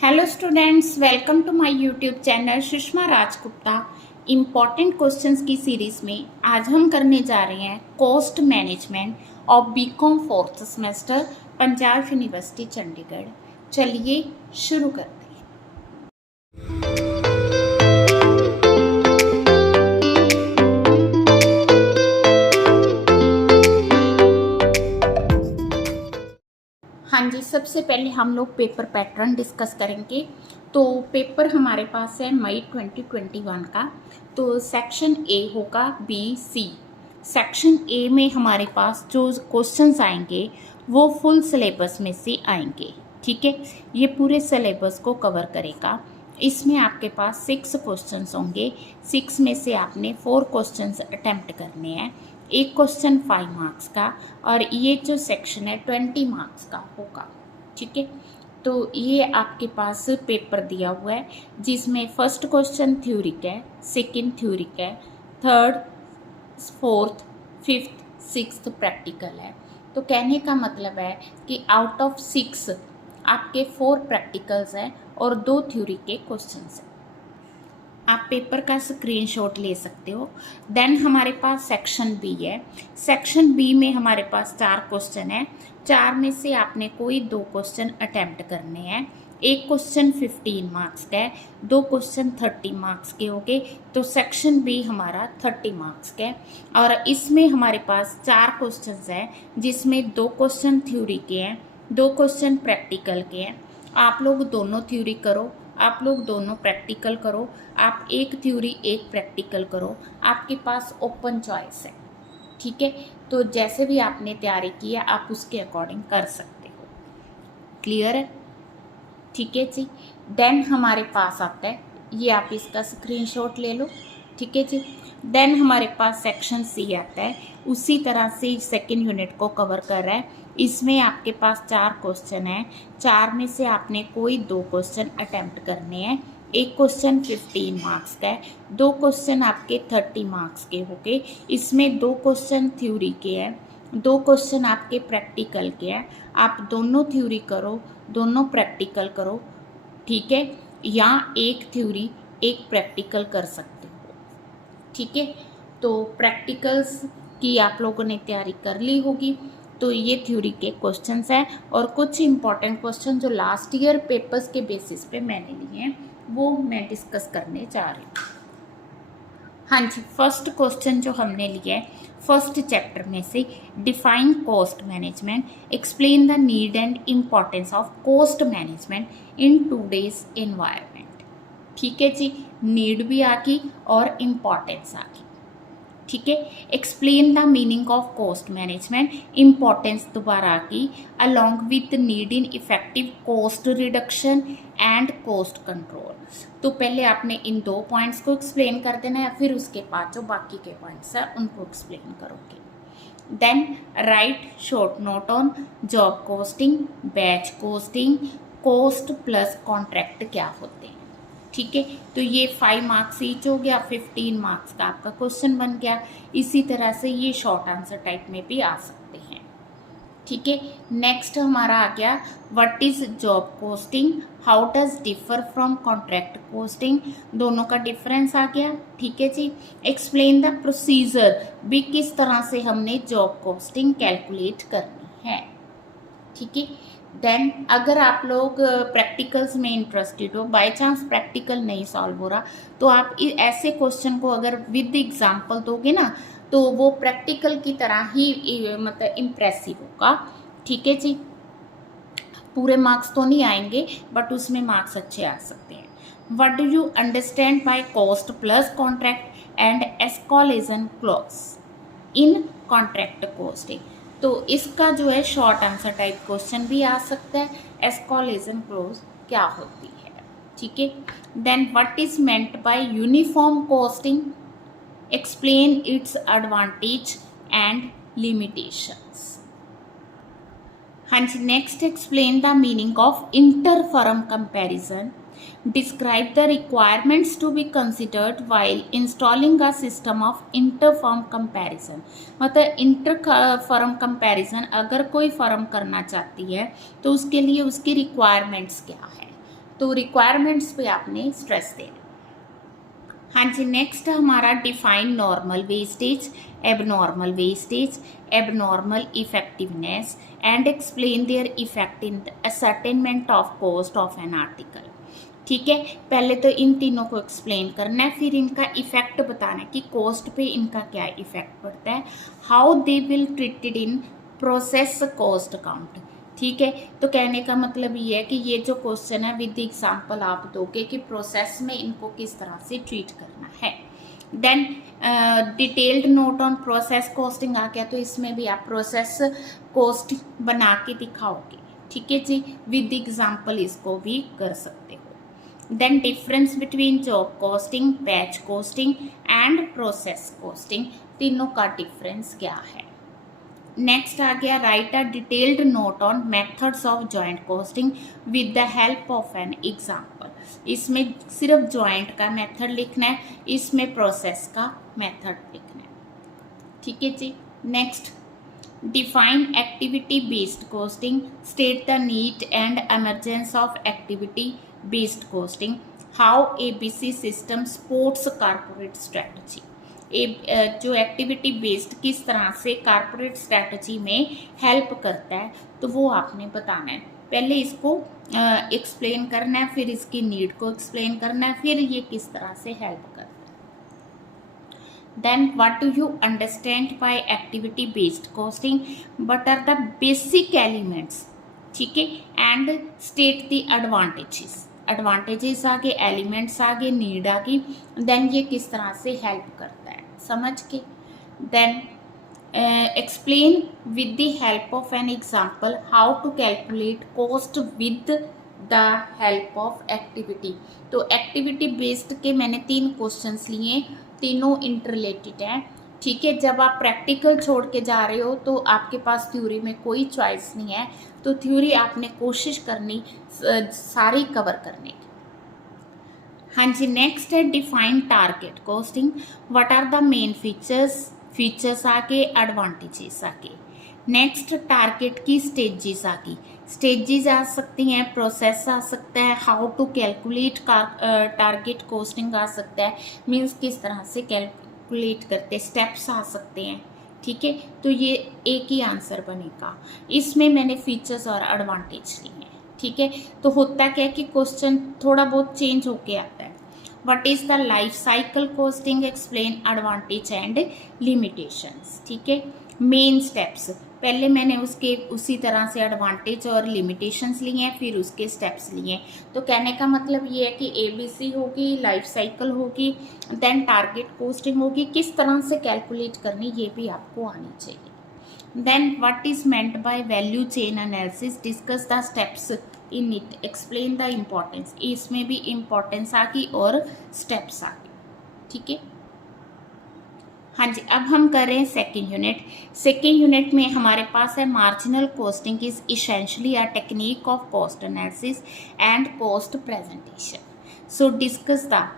Hello students, welcome to my YouTube channel Sushma Rajgupta. Important questions की series में आज हम करने जा रहे हैं cost management of BCom fourth semester, Punjab University Chandigarh. चलिए शुरू करते हैं। हाँ जी, सबसे पहले हम लोग पेपर पैटर्न डिस्कस करेंगे। तो पेपर हमारे पास है मई 2021 का। तो सेक्शन ए होगा BC। सेक्शन ए में हमारे पास जो क्वेश्चंस आएंगे वो फुल सिलेबस में से आएंगे। ठीक है, ये पूरे सिलेबस को कवर करेगा। इसमें आपके पास 6 क्वेश्चंस होंगे। 6 में से आपने 4 क्वेश्चंस अटेम्प्ट करने हैं। एक क्वेश्चन 5 मार्क्स का और ये जो सेक्शन है 20 मार्क्स का होगा। ठीक है, तो ये आपके पास पेपर दिया हुआ है जिसमें फर्स्ट क्वेश्चन थ्योरिक है, सेकंड थ्योरिक है, third, fourth, fifth, sixth practical है। तो कहने का मतलब है कि आउट ऑफ 6 आपके 4 प्रैक्टिकल्स हैं और 2 थ्योरी के क्वेश्चंस हैं। आप पेपर का स्क्रीनशॉट ले सकते हो। देन हमारे पास सेक्शन बी है। सेक्शन बी में हमारे पास 4 क्वेश्चन है। 4 में से आपने कोई 2 क्वेश्चन अटेम्प्ट करने हैं। एक क्वेश्चन 15 मार्क्स का है, 2 क्वेश्चन 30 मार्क्स के होंगे। तो सेक्शन बी हमारा 30 मार्क्स का है और इसमें हमारे पास 4 क्वेश्चंस हैं जिसमें 2 क्वेश्चन थ्योरी के हैं, 2 क्वेश्चन प्रैक्टिकल के हैं। आप लोग दोनों थ्योरी करो, आप लोग दोनों प्रैक्टिकल करो, आप एक थ्योरी एक प्रैक्टिकल करो। आपके पास ओपन चॉइस है। ठीक है, तो जैसे भी आपने तैयारी की है आप उसके अकॉर्डिंग कर सकते हो। क्लियर है? ठीक है जी। देन हमारे पास आता है, ये आप इसका स्क्रीनशॉट ले लो। ठीक है जी। देन हमारे पास सेक्शन सी आता है, उसी तरह से सेकेंड यूनिट को कवर कर रहा है। इसमें आपके पास 4 क्वेश्चन हैं। 4 में से आपने कोई 2 क्वेश्चन अटेम्प्ट करने हैं। एक क्वेश्चन 15 मार्क्स का है, 2 क्वेश्चन आपके 30 मार्क्स के होंगे। इसमें 2 क्वेश्चन थ्योरी के हैं, 2 क्वेश्चन आपके प्रैक्टिकल के हैं। आप दोनों थ्योरी करो, दोनों प्रैक्टिकल करो। ठीक है, या एक थ्योरी एक प्रैक्टिकल कर सकते हो। ठीक है, तो प्रैक्टिकल्स की आप लोगों ने तैयारी कर ली होगी। तो ये थ्योरी के क्वेश्चंस हैं और कुछ इंपॉर्टेंट क्वेश्चन जो लास्ट ईयर पेपर्स के बेसिस पे मैंने लिए हैं वो मैं डिस्कस करने जा रही हूँ। हाँ जी, फर्स्ट क्वेश्चन जो हमने लिया है फर्स्ट चैप्टर में से, define cost management, explain the need and importance of cost management in today's environment. ठीक है जी, नीड भी आ गई और इम्पॉर्टेंस आ गई। ठीक है, explain the meaning of cost management, importance दोबारा की, along with need in effective cost reduction and cost control. तो पहले आपने इन 2 पॉइंट्स को एक्सप्लेन कर देना है, फिर उसके बाद जो बाकी के पॉइंट्स हैं उनको एक्सप्लेन करोगे। Then write short note on job costing, batch costing, cost plus contract क्या होते हैं। ठीक है, तो ये 5 मार्क्स ईच हो गया, 15 मार्क्स का आपका क्वेश्चन बन गया। इसी तरह से ये शॉर्ट आंसर टाइप में भी आ सकते हैं। ठीक है, नेक्स्ट हमारा आ गया what is job costing, how does differ from contract costing. दोनों का डिफरेंस आ गया। ठीक है जी, एक्सप्लेन द प्रोसीजर, भी किस तरह से हमने जॉब कॉस्टिंग कैलकुलेट करनी है। ठीक है, देन अगर आप लोग प्रैक्टिकल्स में इंटरेस्टेड हो, बाय चांस प्रैक्टिकल नहीं सॉल्व हो रहा, तो आप ऐसे क्वेश्चन को अगर विद एग्जांपल दोगे ना तो वो प्रैक्टिकल की तरह ही मतलब इम्प्रेसिव होगा। ठीक है जी, पूरे मार्क्स तो नहीं आएंगे बट उसमें मार्क्स अच्छे आ सकते हैं। What do you understand by cost plus contract and escalation clause in contract costing. तो इसका जो है शॉर्ट आंसर टाइप क्वेश्चन भी आ सकता है, एस्केलेशन क्लॉज क्या होती है। ठीक है, then what is meant by uniform costing, explain its advantage and limitations. हाँ जी, next explain the meaning of inter firm comparison, describe the requirements to be considered while installing a system of inter-firm comparison। मतलब inter firm comparison अगर कोई firm करना चाहती है तो उसके लिए उसकी रिक्वायरमेंट्स क्या है। तो रिक्वायरमेंट्स पे आपने स्ट्रेस देना। हाँ जी, नेक्स्ट हमारा define normal wastage, abnormal wastage, abnormal effectiveness and explain their effect in ascertainment of cost of an article. ठीक है, पहले तो इन तीनों को एक्सप्लेन करना है, फिर इनका इफेक्ट बताना है कि कॉस्ट पे इनका क्या इफेक्ट पड़ता है, how they will treated in process cost account. ठीक है, तो कहने का मतलब ये है कि ये जो क्वेश्चन है विद एग्जांपल आप दोगे कि प्रोसेस में इनको किस तरह से ट्रीट करना है। Then detailed note on process costing आ गया, तो इसमें भी आप प्रोसेस कॉस्ट बना के दिखाओगे। ठीक है जी, विद एग्जांपल इसको भी कर सकते हो। Then difference between job costing, batch costing and process costing, तीनों का डिफरेंस क्या है। नेक्स्ट आ गया write a detailed note on methods of joint costing with the help of an example. इसमें सिर्फ जॉइंट का मेथड लिखना है, इसमें प्रोसेस का मेथड लिखना है। ठीक है जी, next define activity based costing, state the need and emergence of activity based costing, how ABC system supports corporate strategy. जो एक्टिविटी बेस्ड किस तरह से कारपोरेट स्ट्रेटजी में हेल्प करता है, तो वो आपने बताना है। पहले इसको एक्सप्लेन करना है, फिर इसकी नीड को एक्सप्लेन करना है, फिर ये किस तरह से हेल्प करता है। Then what do you understand by activity based costing, what are the basic elements. ठीक है, and state the advantages. Advantages आगे, एलिमेंट्स आगे, नीड आगे, देन ये किस तरह से हेल्प करता है समझ के। Then explain with the help of an example how to calculate cost with the help of activity. तो एक्टिविटी बेस्ड के मैंने 3 क्वेश्चंस लिए, तीनों इंटररिलेटेड हैं। ठीक है, जब आप प्रैक्टिकल छोड़ के जा रहे हो तो आपके पास थ्योरी में कोई चॉइस नहीं है, तो थ्योरी आपने कोशिश करनी सारी कवर करने की। हाँ जी, नेक्स्ट है define target costing, what are the main features आके, एडवांटेजेस आके। नेक्स्ट टारगेट की स्टेजेस आकी, स्टेजेस आ सकती हैं, प्रोसेस आ सकता है, how to calculate target costing आ सकता है, मीन्स किस तरह से कैलकुलेट करते, स्टेप्स आ सकते हैं। ठीक है, तो ये एक ही आंसर बनेगा। इसमें मैंने फीचर्स और एडवांटेज लिए हैं। ठीक है, तो होता क्या है कि क्वेश्चन थोड़ा बहुत चेंज होके आता है। What is the life cycle costing, explain advantage and limitations. ठीक है, मेन स्टेप्स, पहले मैंने उसके उसी तरह से एडवांटेज और लिमिटेशंस लिए हैं, फिर उसके स्टेप्स लिए हैं। तो कहने का मतलब ये है कि ABC होगी, लाइफ साइकिल होगी, देन टारगेट कॉस्टिंग होगी, किस तरह से कैलकुलेट करनी ये भी आपको आनी चाहिए। Then what is meant by value chain analysis, discuss the steps in it, explain the importance. इसमें भी इम्पोर्टेंस आ गई और स्टेप्स आ गए। ठीक है, हाँ जी, अब हम कर रहे हैं सेकेंड यूनिट। सेकेंड यूनिट में हमारे पास है marginal costing is essentially a technique of cost analysis and cost presentation. So discuss the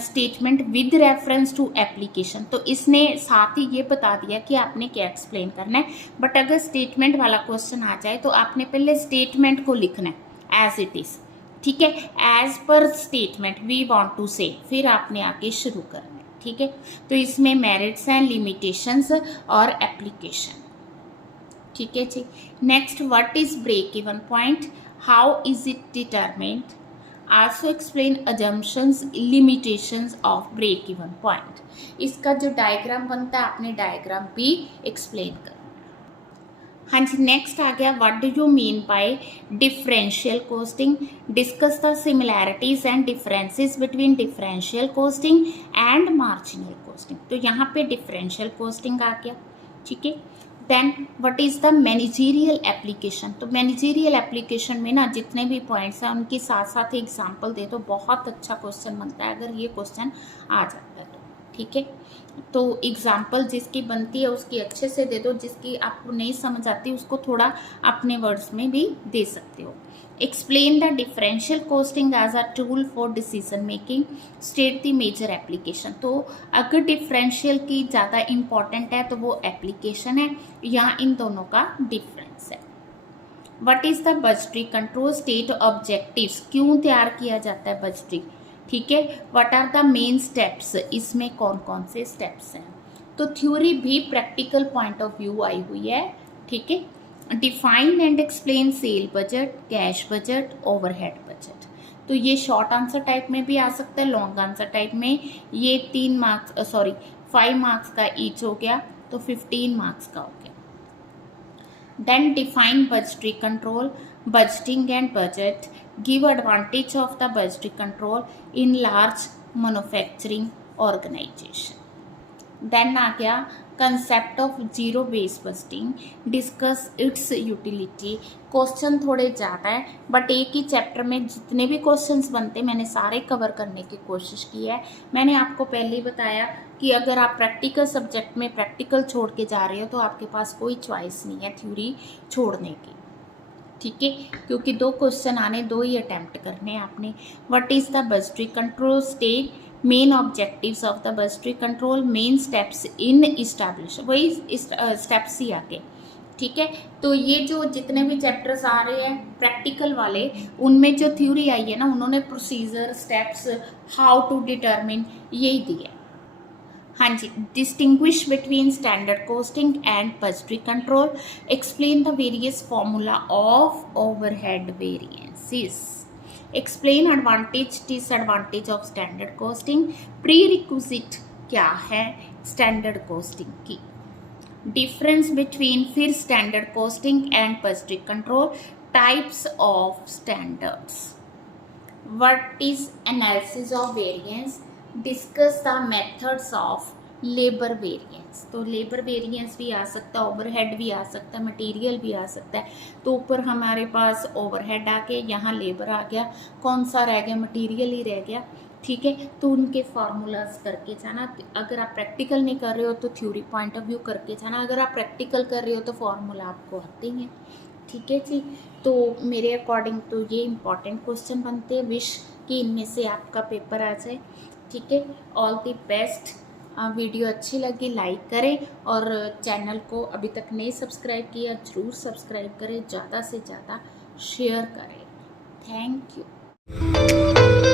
statement with reference to application. तो इसने साथ ही ये बता दिया कि आपने क्या एक्सप्लेन करना है, बट अगर स्टेटमेंट वाला क्वेश्चन आ जाए तो आपने पहले स्टेटमेंट को लिखना है एज इट इज। ठीक है, as per statement we want to से, फिर आपने आगे शुरू करना है। ठीक है, तो इसमें मेरिट्स हैं, लिमिटेशंस और एप्लीकेशन। ठीक है जी, next what is break even point, how is it determined, also explain assumptions, limitations of break even point. इसका जो डायग्राम बनता है आपने डायग्राम भी एक्सप्लेन करना। हाँ जी, नेक्स्ट आ गया what do you mean by differential costing, discuss the similarities and differences between differential costing and marginal costing. तो यहाँ पे डिफरेंशियल कॉस्टिंग आ गया। ठीक है, then what is the managerial application. तो मैनेजरियल एप्लीकेशन में ना जितने भी पॉइंट्स हैं उनके साथ साथ एग्जाम्पल दे दो, बहुत अच्छा क्वेश्चन बनता है अगर ये क्वेश्चन आ जाता है तो। ठीक है, तो एग्जाम्पल जिसकी बनती है उसकी अच्छे से दे दो, जिसकी आपको नहीं समझ आती उसको थोड़ा अपने वर्ड्स में भी दे सकते हो। Explain the differential costing as a tool for decision making, state the major application. तो अगर डिफरेंशियल की ज़्यादा इम्पॉर्टेंट है तो वो एप्लीकेशन है, यहाँ इन दोनों का डिफरेंस है। What is the budgetary control state objectives, क्यों तैयार किया जाता है बजटरी, ठीक है। What are the main steps, इसमें कौन कौन से स्टेप्स हैं। तो थ्योरी भी प्रैक्टिकल पॉइंट ऑफ व्यू आई हुई है, ठीक है। Define and explain sale budget, cash budget, overhead budget. तो ये शॉर्ट आंसर टाइप में भी आ सकता है, लॉन्ग आंसर टाइप में। ये 3 मार्क्स 5 मार्क्स का ईच हो गया, तो 15 मार्क्स का हो गया। Then define budgetary control, budgeting and budget, give advantage of the budgetary control in large manufacturing organisation. Then आ गया concept of zero base budgeting, discuss its utility. Question थोड़े ज़्यादा है, बट एक ही चैप्टर में जितने भी क्वेश्चंस बनते मैंने सारे कवर करने की कोशिश की है। मैंने आपको पहले ही बताया कि अगर आप प्रैक्टिकल सब्जेक्ट में प्रैक्टिकल छोड़ के जा रहे हो तो आपके पास कोई चॉइस नहीं है थ्योरी छोड़ने की, ठीक है, क्योंकि 2 क्वेश्चन आने, 2 ही अटैम्प्ट करने हैं आपने। What is the budgetary control state, main objectives of the budgetary control, main steps in establish, वही स्टेप्स ही आगे, ठीक है। तो ये जो जितने भी चैप्टर्स आ रहे हैं प्रैक्टिकल वाले, उनमें जो थ्योरी आई है ना, उन्होंने procedure, steps, how to determine, यही दिया। हाँ जी, distinguish between standard costing and budgetary control, explain the various formula of overhead variances, explain advantage disadvantage of standard costing, prerequisite क्या है स्टैंडर्ड कोस्टिंग की, डिफरेंस बिटवीन फिर standard costing and budgetary control, types of standards, what is analysis of variance, discuss the methods of labour variance. तो labour variance भी आ सकता है, overhead भी आ सकता है, मटेरियल भी आ सकता है। तो ऊपर हमारे पास ओवरहेड आ गया, यहाँ लेबर आ गया, कौन सा रह गया, मटेरियल ही रह गया, ठीक है। तो उनके फार्मूलाज करके जाना। अगर आप प्रैक्टिकल नहीं कर रहे हो तो थ्योरी पॉइंट ऑफ व्यू करके जाना, अगर आप प्रैक्टिकल कर रहे हो तो फार्मूला आपको आते हैं, ठीक है जी। तो मेरे अकॉर्डिंग तो ये इंपॉर्टेंट क्वेश्चन बनते हैं, विश कि इनमें से आपका पेपर आ जाए, ठीक है। All the best. वीडियो अच्छी लगी लाइक करें, और चैनल को अभी तक नहीं सब्सक्राइब किया ज़रूर सब्सक्राइब करें, ज़्यादा से ज़्यादा शेयर करें। Thank you.